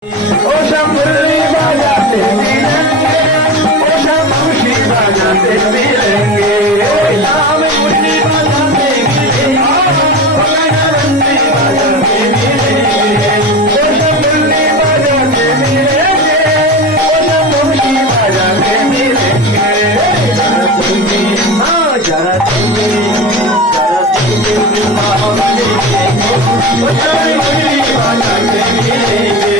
ओ शंभुली बजाते मिलेंगे, ओ शंभुली बजाते मिलेंगे, ओ शाम मुरली बजाते मिलेंगे, ओ गगनबंदी बजाते मिलेंगे, ओ शंभुली बजाते मिलेंगे, ओ शंभुली बजाते मिलेंगे। जरा तुम्हें माहौल देखेंगे, ओ शंभुली बजाते मिलेंगे।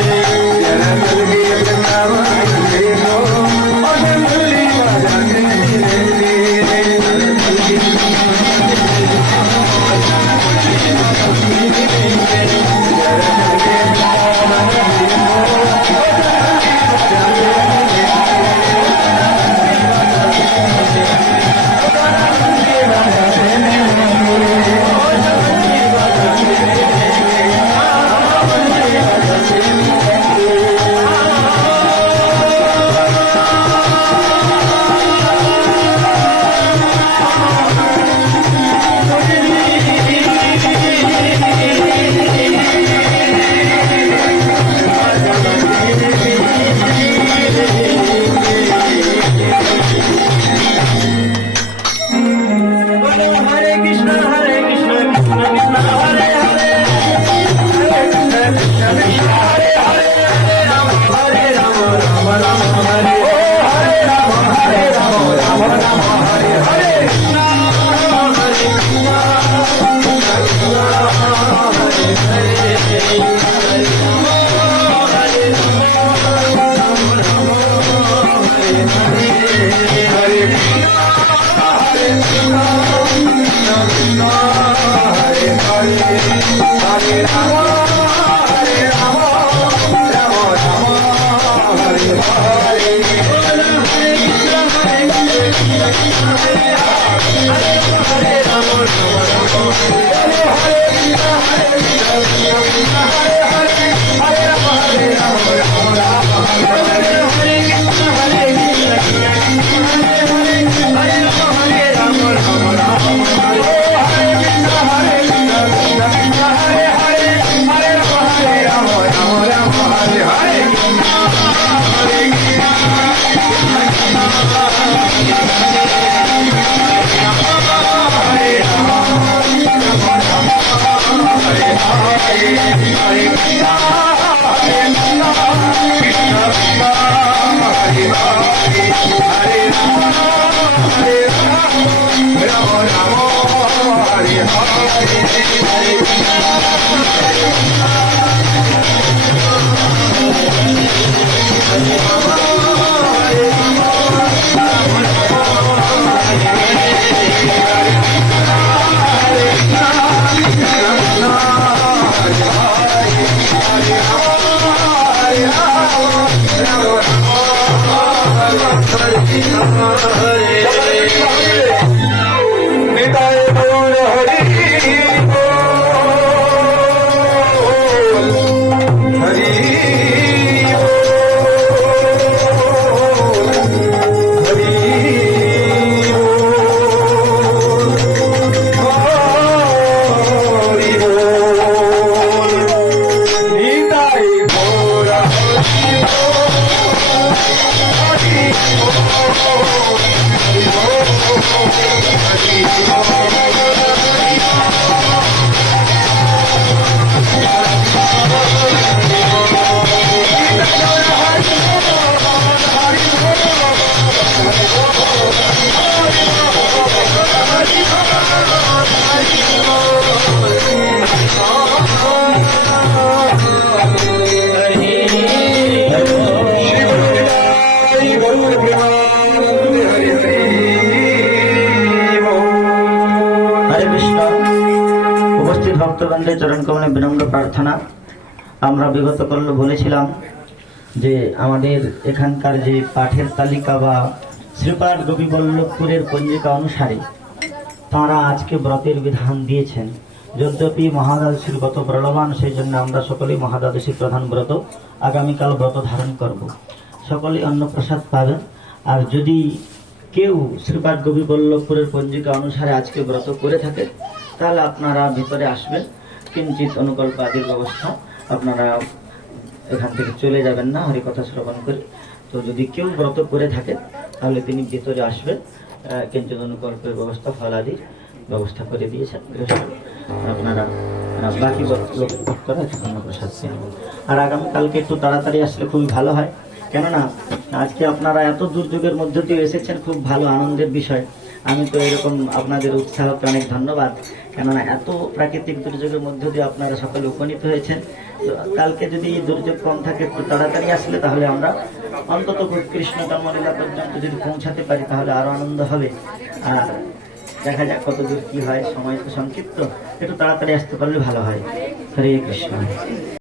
ভক্তগণদের চরণ কমলে বিনম্র প্রার্থনা। আমরা বিগত কল বলেছিলাম যে আমাদের এখানকার যে পাঠের তালিকা বা শ্রীপাঠ গোপীবল্লভপুরের পঞ্জিকা অনুসারে তাঁরা আজকে ব্রতের বিধান দিয়েছেন। যদ্যপি মহাদ্বাদশীর ব্রত প্রলবান, সেই জন্য আমরা সকলেই মহাদ্বাদশী প্রধান ব্রত আগামীকাল ব্রত ধারণ করব। সকলেই অন্নপ্রসাদ পাবেন। আর যদি কেউ শ্রীপাঠ গোপীবল্লভপুরের পঞ্জিকা অনুসারে আজকে ব্রত করে থাকে তাহলে আপনারা ভিতরে আসবেন, কিঞ্চিত অনুকল্প আদির ব্যবস্থা আপনারা এখান থেকে চলে যাবেন না হরিকথা শ্রবণ করে। তো যদি কেউ ব্রত করে থাকে তাহলে তিনি ভিতরে আসবেন, কিঞ্চিত অনুকল্পের ব্যবস্থা ফলাদির ব্যবস্থা করে দিয়েছেন গৃহস্থ। আপনারা বাকি ভক্তরা প্রসাদ পেয়ে নেবেন। আর আগামীকালকে একটু তাড়াতাড়ি আসলে খুবই ভালো হয়, কেননা আজকে আপনারা এত দুর্যোগের মধ্য দিয়ে এসেছেন, খুব ভালো আনন্দের বিষয়। আমি তো এরকম আপনাদের উৎসাহকে অনেক ধন্যবাদ, কেননা এত প্রাকৃতিক দুর্যোগের মধ্য দিয়ে আপনারা সকলে উপনীত হয়েছেন। তো কালকে যদি দুর্যোগ কম থাকে, একটু তাড়াতাড়ি আসলে তাহলে আমরা অন্তত কৃষ্ণ জন্মলীলা পর্যন্ত যদি পৌঁছাতে পারি তাহলে আরো আনন্দ হবে। আর দেখা যাক কত দূর কি হয়, সময় তো সংক্ষিপ্ত, একটু তাড়াতাড়ি আসতে পারলে ভালো হয়। হরে কৃষ্ণ।